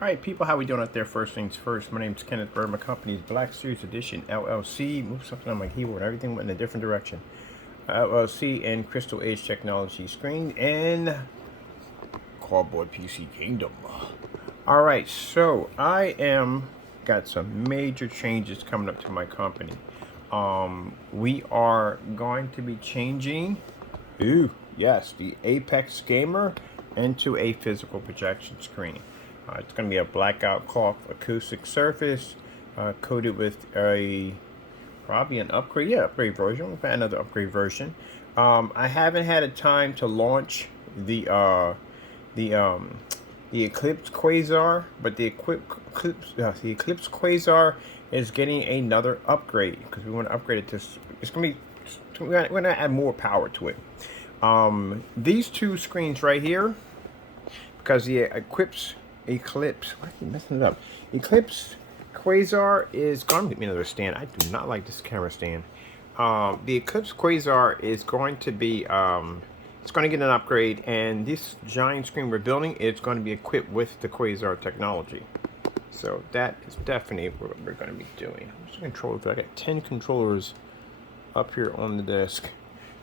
All right, people, how we doing out there? First things first, my name's Kenneth Bird. My company's Black Series Edition LLC. Move something on my keyboard. Everything went in a different direction. LLC and Crystal Age Technology Screen and Cardboard PC Kingdom. All right, so I got some major changes coming up to my company. We are going to be changing, yes, the Apex Gamer into a physical projection screen. It's going to be a blackout cloth acoustic surface coated with probably an upgrade, upgrade version. We've had another upgrade version. I haven't had a time to launch the ECLIPSE QUASAR, but the ECLIPSE QUASAR is getting another upgrade because we want to upgrade it to. It's going to be. We're going to add more power to it. These two screens right here, because the ECLIPSE. Why are you messing it up? ECLIPSE QUASAR is going to get me another stand. I do not like this camera stand. The ECLIPSE QUASAR is going to be. It's going to get an upgrade, and this giant screen we're building is going to be equipped with the QUASAR technology. So that is definitely what we're going to be doing. I'm just controllers. I got 10 controllers up here on the desk.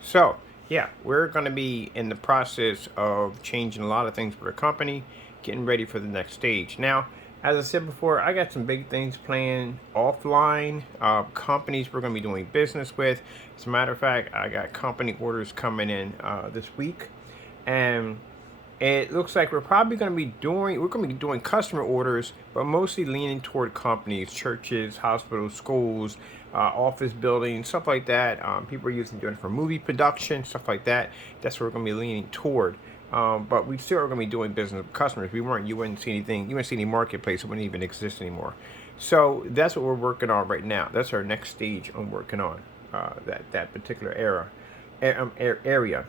So yeah, we're going to be in the process of changing a lot of things for the company, getting ready for the next stage. Now, as I said before, I got some big things planned offline, companies we're going to be doing business with. As a matter of fact, I got company orders coming in this week, and it looks like we're going to be doing customer orders, but mostly leaning toward companies, churches, hospitals, schools, office buildings, stuff like that. People are doing it for movie production, stuff like that. That's what we're going to be leaning toward. But we still are going to be doing business with customers. You wouldn't see anything. You wouldn't see any marketplace. It wouldn't even exist anymore. So that's what we're working on right now. That's our next stage I'm working on. That particular area.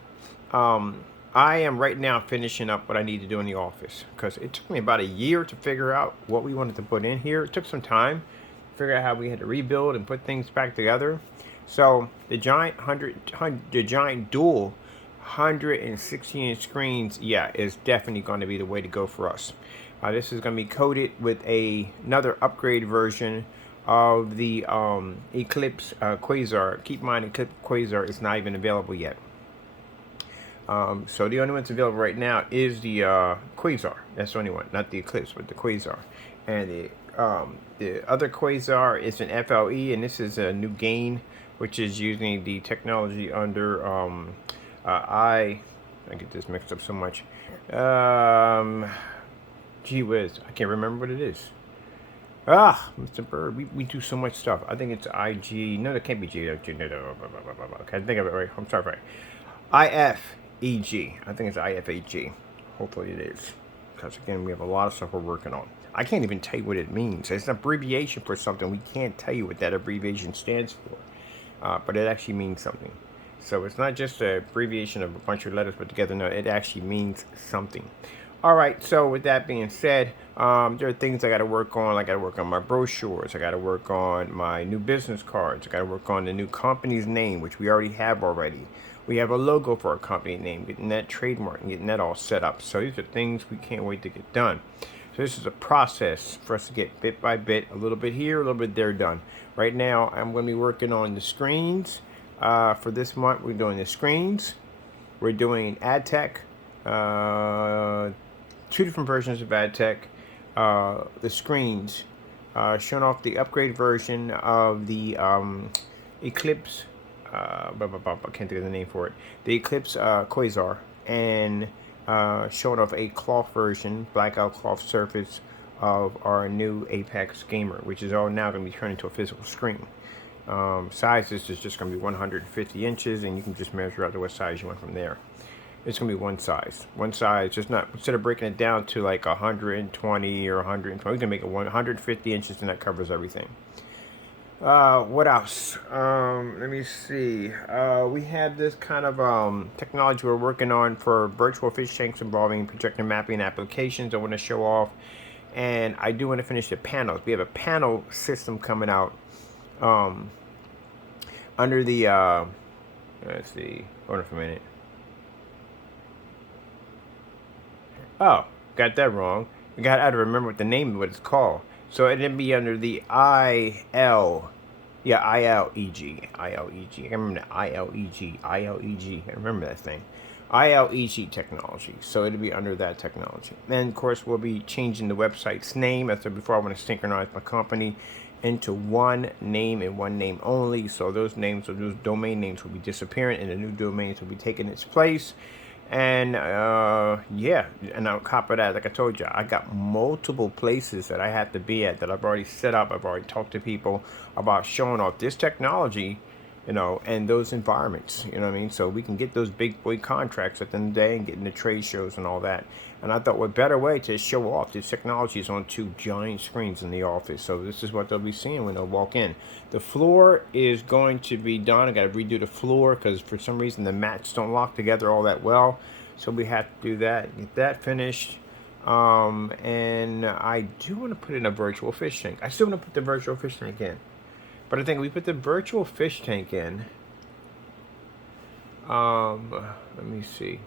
I am right now finishing up what I need to do in the office because it took me about a year to figure out what we wanted to put in here. It took some time to figure out how we had to rebuild and put things back together. So the giant dual 160-inch screens, is definitely going to be the way to go for us. This is going to be coated with another upgrade version of the ECLIPSE QUASAR. Keep in mind, ECLIPSE QUASAR is not even available yet. So the only one that's available right now is the QUASAR. That's the only one, not the ECLIPSE, but the QUASAR. And the other QUASAR is an FLE, and this is a new gain, which is using the technology under I get this mixed up so much. Gee whiz, I can't remember what it is. Mr. Bird, we do so much stuff. I think it's IG. No, that can't be G. Okay, I think of it right. I'm sorry. IFEG. I think it's IFEG. Hopefully it is. Because again, we have a lot of stuff we're working on. I can't even tell you what it means. It's an abbreviation for something. We can't tell you what that abbreviation stands for. But it actually means something. So it's not just an abbreviation of a bunch of letters put together. No, it actually means something. All right, so with that being said, there are things I got to work on. I got to work on my brochures. I got to work on my new business cards. I got to work on the new company's name, which we already have already. We have a logo for our company name, getting that trademark and getting that all set up. So these are things we can't wait to get done. So this is a process for us to get bit by bit, a little bit here, a little bit there done. Right now, I'm going to be working on the screens. For this month, we're doing the screens. We're doing ad tech. 2 different versions of ad tech. The screens, showing off the upgrade version of the ECLIPSE. I can't think of the name for it. The ECLIPSE QUASAR, and showing off a cloth version, blackout cloth surface of our new Apex Gamer, which is all now going to be turned into a physical screen. Size is just going to be 150 inches, and you can just measure out to what size you want from there. It's going to be one size, just not, instead of breaking it down to like 120 or 120, we can make it 150 inches, and that covers everything. What else? Let me see. We have this kind of technology we're working on for virtual fish tanks involving projector mapping applications I want to show off, and I do want to finish the panels. We have a panel system coming out under the let's see, hold on for a minute. Oh, got that wrong. We got to remember what the name of what it's called. So it'd be under the IL. Yeah, ILEG. ILEG. I remember the ILEG. ILEG. I remember that thing. ILEG technology. So it'll be under that technology. And of course, we'll be changing the website's name. As I said before, I want to synchronize my company into one name and one name only. So those names, or those domain names, will be disappearing, and the new domains will be taking its place. And yeah, and on top of that, like I told you, I got multiple places that I have to be at that I've already set up. I've already talked to people about showing off this technology, you know, and those environments, you know what I mean? So we can get those big boy contracts at the end of the day and get into trade shows and all that. And I thought what better way to show off this technology is on two giant screens in the office. So this is what they'll be seeing when they'll walk in. The floor is going to be done. I got to redo the floor because for some reason the mats don't lock together all that well. So we have to do that, get that finished. And I do want to put in a virtual fish tank. I still want to put the virtual fish tank in. But I think we put the virtual fish tank in. Let me see.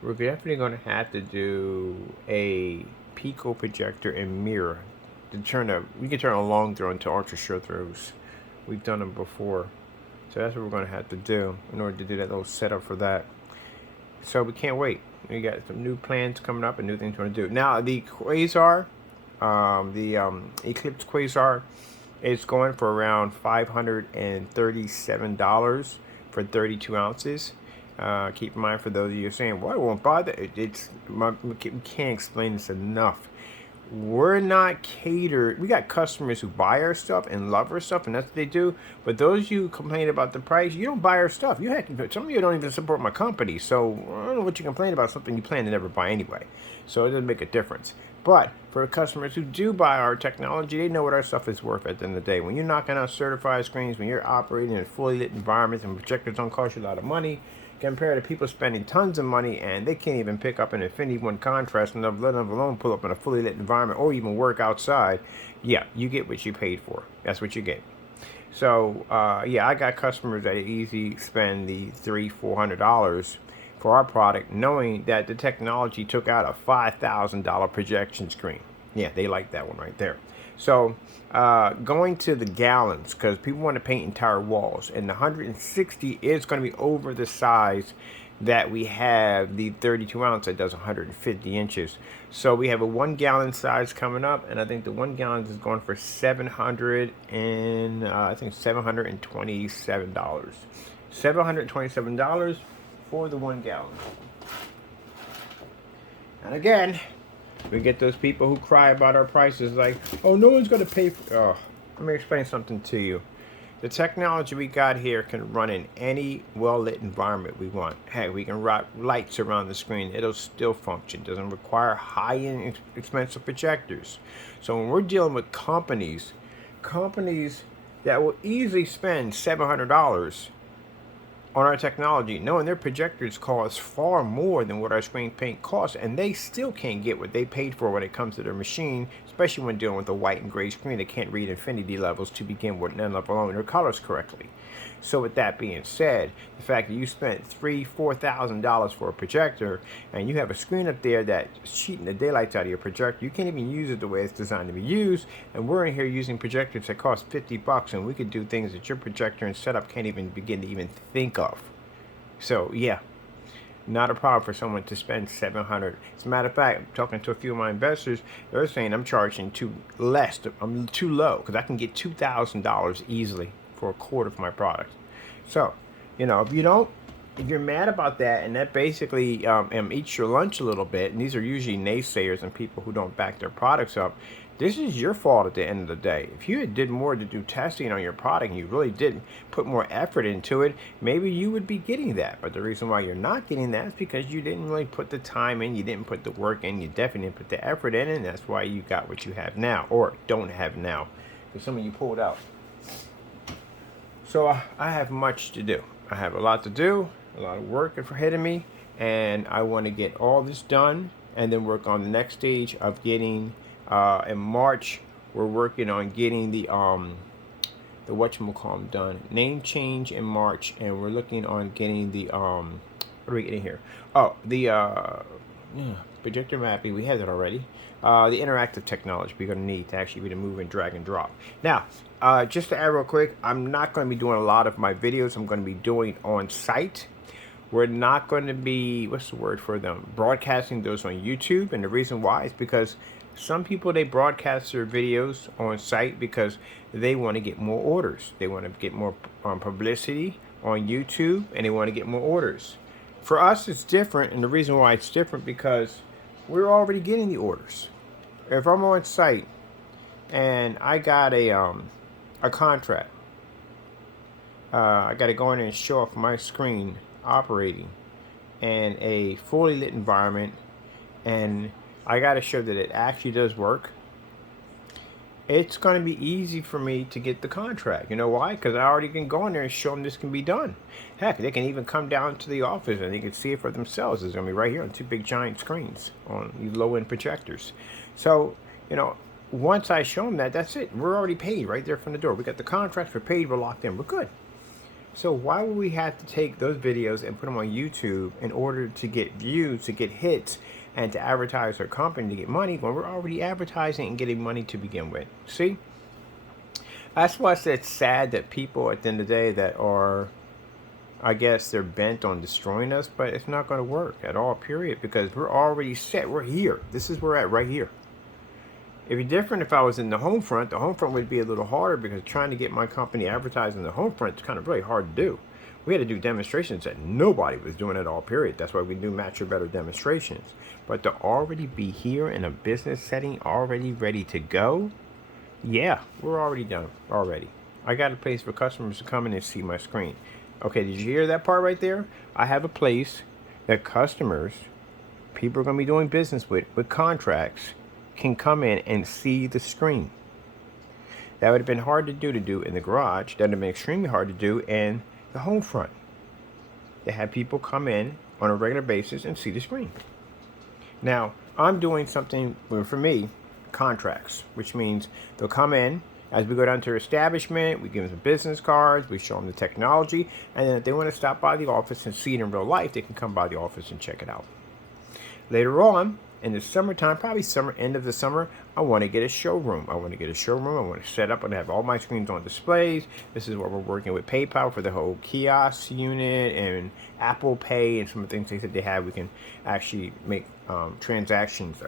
We're definitely going to have to do a Pico projector and mirror to turn we can turn a long throw into ultra short throws. We've done them before. So that's what we're going to have to do in order to do that little setup for that. So we can't wait. We got some new plans coming up and new things we're going to do. Now, the QUASAR, the ECLIPSE QUASAR, is going for around $537 for 32 ounces. Keep in mind, for those of you saying, well, I won't buy that. We can't explain this enough. We're not catered. We got customers who buy our stuff and love our stuff, and that's what they do. But those of you who complain about the price, you don't buy our stuff. Some of you don't even support my company. So I don't know what you complain about, something you plan to never buy anyway. So it doesn't make a difference. But for customers who do buy our technology, they know what our stuff is worth at the end of the day. When you're knocking out certified screens, when you're operating in fully lit environments and projectors don't cost you a lot of money, compared to people spending tons of money and they can't even pick up an Infinity 1 contrast, and let them alone pull up in a fully lit environment or even work outside, yeah, you get what you paid for. That's what you get. So, yeah, I got customers that easily spend the $300-400 for our product, knowing that the technology took out a $5,000 projection screen. Yeah, they like that one right there. So, going to the gallons, because people want to paint entire walls, and the 160 is going to be over the size that we have the 32 ounce that does 150 inches. So we have a 1 gallon size coming up, and I think the 1 gallon is going for $727. $727 for the 1 gallon. And again, we get those people who cry about our prices like, oh, no one's going to pay for... Oh, let me explain something to you. The technology we got here can run in any well-lit environment we want. Hey, we can rock lights around the screen. It'll still function. It doesn't require high-end expensive projectors. So when we're dealing with companies that will easily spend $700 on our technology, knowing their projectors cost far more than what our screen paint costs, and they still can't get what they paid for when it comes to their machine, especially when dealing with a white and gray screen that can't read infinity levels to begin with, and let alone their colors correctly. So with that being said, the fact that you spent $3,000-4,000 for a projector, and you have a screen up there that's cheating the daylights out of your projector, you can't even use it the way it's designed to be used, and we're in here using projectors that cost $50, and we could do things that your projector and setup can't even begin to even think of. So yeah, not a problem for someone to spend $700. As a matter of fact, I'm talking to a few of my investors. They're saying I'm charging I'm too low, because I can get $2,000 easily for a quarter of my product. So, you know, if you're mad about that, and that basically eats your lunch a little bit, and these are usually naysayers and people who don't back their products up, this is your fault at the end of the day. If you did more to do testing on your product and you really did put more effort into it, maybe you would be getting that. But the reason why you're not getting that is because you didn't really put the time in, you didn't put the work in, you definitely didn't put the effort in, and that's why you got what you have now, or don't have now, because some of you pulled out. So I have much to do. I have a lot to do, a lot of work ahead of me, and I want to get all this done and then work on the next stage of getting, in March, we're working on getting the whatchamacallit done. Name change in March, and we're looking on getting the, what are we getting here? Oh, the, projector mapping, we have that already. The interactive technology we're going to need to actually be able to move and drag and drop. Now, just to add real quick, I'm not going to be doing a lot of my videos. I'm going to be doing on site. We're not going to be, what's the word for them, broadcasting those on YouTube. And the reason why is because some people, they broadcast their videos on site because they want to get more orders. They want to get more publicity on YouTube, and they want to get more orders. For us, it's different, and the reason why it's different because we're already getting the orders. If I'm on site and I got a contract, I got to go in and show off my screen operating in a fully lit environment, and I got to show that it actually does work. It's going to be easy for me to get the contract. You know why? Because I already can go in there and show them this can be done. Heck, they can even come down to the office and they can see it for themselves. It's going to be right here on two big giant screens on these low-end projectors. So, you know, once I show them that, that's it. We're already paid right there from the door. We got the contracts, we're paid, we're locked in, we're good. So why would we have to take those videos and put them on YouTube in order to get views, to get hits, and to advertise our company to get money when we're already advertising and getting money to begin with? See? That's why I said it's sad that people at the end of the day that are, I guess they're bent on destroying us, but it's not going to work at all, period, because we're already set. We're here. This is where we're at right here. It'd be different if I was in the home front. The home front would be a little harder because trying to get my company advertised in the home front is kind of really hard to do. We had to do demonstrations that nobody was doing at all, period. That's why we do match or better demonstrations. But to already be here in a business setting, already ready to go, yeah, we're already done already. I got a place for customers to come in and see my screen. Okay, did you hear that part right there? I have a place that customers, people are going to be doing business with contracts, can come in and see the screen. That would have been hard to do in the garage. That would have been extremely hard to do in the home front. To have people come in on a regular basis and see the screen. Now, I'm doing something, for me, contracts, which means they'll come in. As we go down to their establishment, we give them business cards, we show them the technology, and then if they want to stop by the office and see it in real life, they can come by the office and check it out. Later on, in the summertime, probably end of the summer, I want to get a showroom. I want to set up and have all my screens on displays. This is where we're working with PayPal for the whole kiosk unit and Apple Pay and some of the things they said they have. We can actually make transactions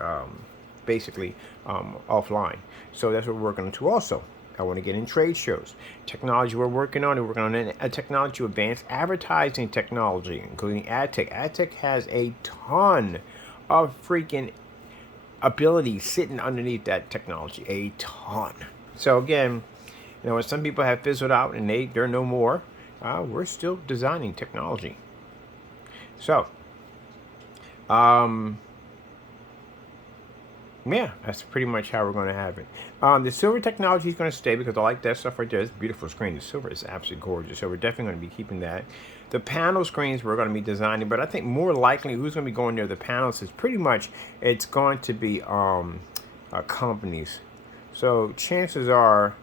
basically offline. So that's what we're working on too also. I want to get in trade shows. Technology we're working on a technology to advanced advertising technology, including ad tech. Ad tech has a ton of freaking ability sitting underneath that technology, a ton. So again, you know, when some people have fizzled out and they're no more, we're still designing technology. So, yeah, that's pretty much how we're going to have it. The silver technology is going to stay because I like that stuff right there. It's a beautiful screen. The silver is absolutely gorgeous. So we're definitely going to be keeping that. The panel screens we're going to be designing, but I think more likely who's going to be going near the panels is pretty much it's going to be companies. So chances are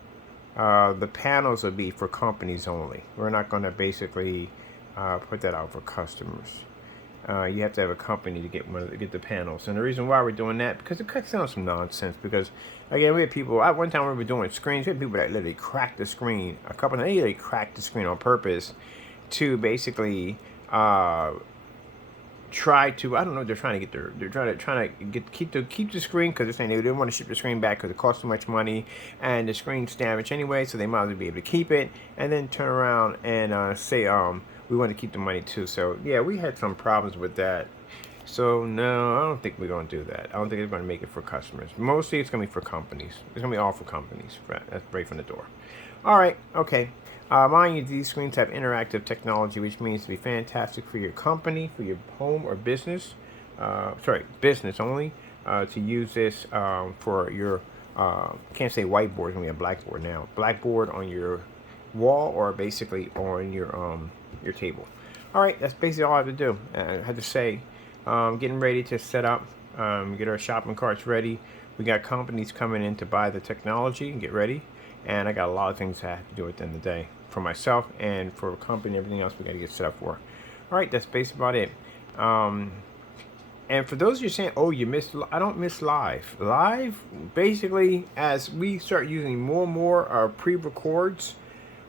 the panels will be for companies only. We're not going to basically put that out for customers. You have to have a company to get the panels. And the reason why we're doing that, because it cuts down some nonsense. Because, again, we had people, at one time we were doing screens, we had people that literally cracked the screen. A couple of them, they literally cracked the screen on purpose to basically try to, I don't know, they're trying to keep the screen because they're saying they didn't want to ship the screen back because it costs too much money and the screen's damaged anyway, so they might as well be able to keep it and then turn around and say we want to keep the money too. So yeah, we had some problems with that. So no, I don't think we're going to do that. I don't think it's going to make it for customers. Mostly it's going to be for companies. It's going to be all for companies. That's right from the door. All right, okay. Mind you, these screens have interactive technology, which means to be fantastic for your company, for your home or business. Business only. To use this for your, can't say whiteboard, it's going to be a blackboard now. Blackboard on your wall or basically on your table. All right, that's basically all I have to do. I had to say, getting ready to set up, get our shopping carts ready. We got companies coming in to buy the technology and get ready. And I got a lot of things I have to do at the end of the day for myself and for the company and everything else we got to get set up for. All right, that's basically about it. And for those of you saying, oh, you missed, I don't miss live. Live, basically, as we start using more and more pre-records,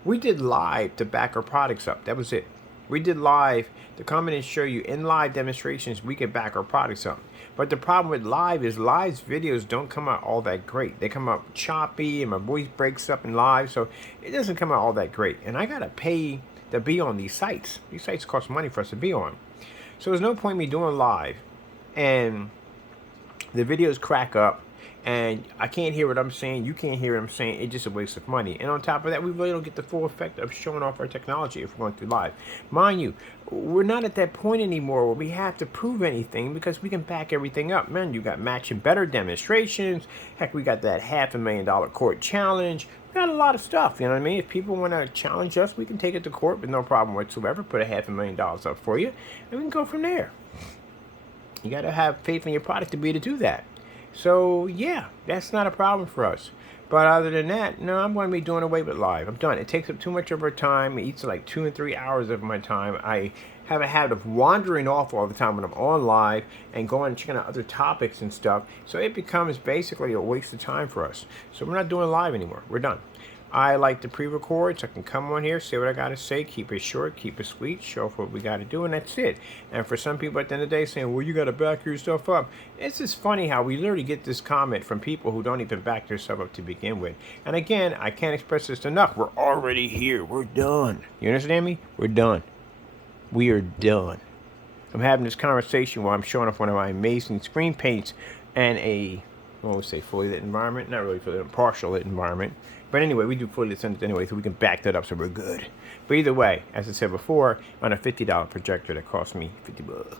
we did live to back our products up. That was it. We did live to come in and show you in live demonstrations we can back our products up. But the problem with live is live's videos don't come out all that great. They come out choppy and my voice breaks up in live, so it doesn't come out all that great. And I gotta pay to be on these sites. These sites cost money for us to be on. So there's no point in me doing live and the videos crack up and I can't hear what I'm saying, you can't hear what I'm saying. It's just a waste of money. And on top of that, we really don't get the full effect of showing off our technology if we're going through live. Mind you, we're not at that point anymore where we have to prove anything because we can back everything up. Man, you got matching better demonstrations. Heck, we got that $500,000 court challenge. We got a lot of stuff, you know what I mean? If people want to challenge us, we can take it to court with no problem whatsoever. Put a $500,000 up for you, and we can go from there. You got to have faith in your product to be able to do that. So, yeah, that's not a problem for us. But other than that, no, I'm going to be doing away with live. I'm done. It takes up too much of our time. It eats like 2 and 3 hours of my time. I have a habit of wandering off all the time when I'm on live and going and checking out other topics and stuff. So it becomes basically a waste of time for us. So we're not doing live anymore. We're done. I like to pre-record, so I can come on here, say what I got to say, keep it short, keep it sweet, show off what we got to do, and that's it. And for some people at the end of the day saying, well, you got to back your stuff up. It's just funny how we literally get this comment from people who don't even back their stuff up to begin with. And again, I can't express this enough. We're already here. We're done. You understand me? We're done. We are done. I'm having this conversation while I'm showing off one of my amazing screen paints and a, what would say, fully lit environment. Not really fully lit, partial lit environment. But anyway, we do fully lit sensors anyway, so we can back that up so we're good. But either way, as I said before, on a $50 projector that cost me $50.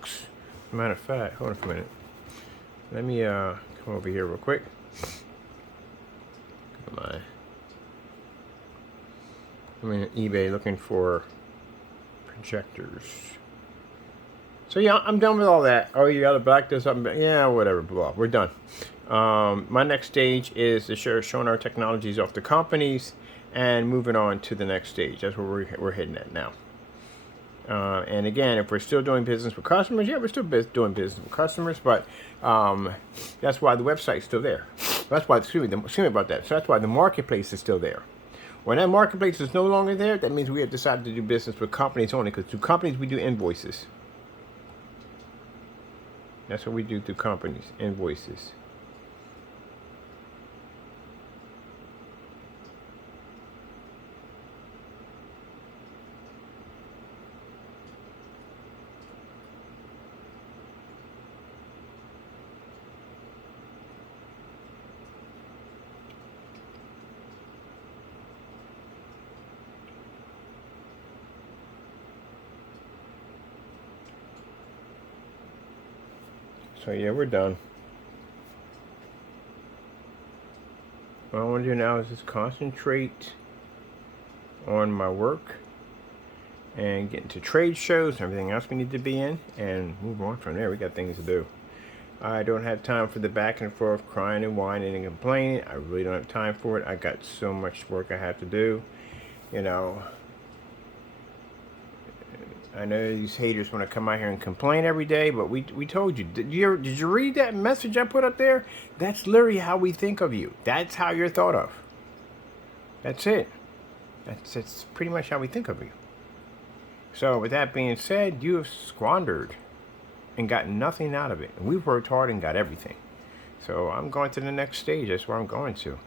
Matter of fact, hold on for a minute. Let me come over here real quick. I'm in eBay looking for projectors. So yeah, I'm done with all that. Oh, you gotta back this up. Yeah, whatever, blah. We're done. My next stage is to showing our technologies off to companies and moving on to the next stage. That's where we're heading at now. And again, if we're still doing business with customers, yeah, we're still doing business with customers, but that's why the website's still there. That's why, excuse me about that. So that's why the marketplace is still there. When that marketplace is no longer there, that means we have decided to do business with companies only, because through companies we do invoices. That's what we do through companies, invoices. So yeah, we're done. What I want to do now is just concentrate on my work and get into trade shows and everything else we need to be in and move on from there. We got things to do. I don't have time for the back and forth crying and whining and complaining. I really don't have time for it. I got so much work I have to do. You know, I know these haters want to come out here and complain every day, but we told you. Did you read that message I put up there? That's literally how we think of you. That's how you're thought of. That's it. That's pretty much how we think of you. So with that being said, you have squandered and got nothing out of it. And we've worked hard and got everything. So I'm going to the next stage. That's where I'm going to.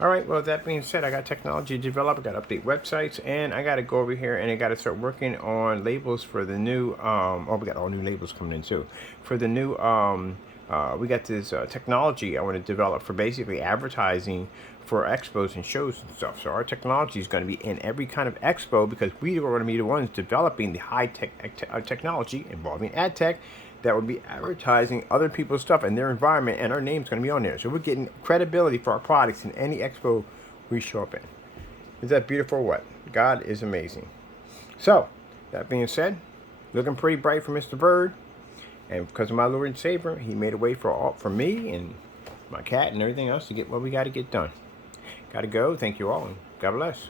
All right, well, with that being said, I got technology to develop. I got to update websites, and I got to go over here and I got to start working on labels for the new, we got all new labels coming in too. For the new, we got this technology I want to develop for basically advertising for expos and shows and stuff. So our technology is going to be in every kind of expo because we are going to be the ones developing the high-tech technology involving ad tech that would be advertising other people's stuff and their environment, and our name's going to be on there. So we're getting credibility for our products in any expo we show up in. Is that beautiful or what? God is amazing. So, that being said, looking pretty bright for Mr. Bird. And because of my Lord and Savior, he made a way for me and my cat and everything else to get what we got to get done. Got to go. Thank you all, and God bless.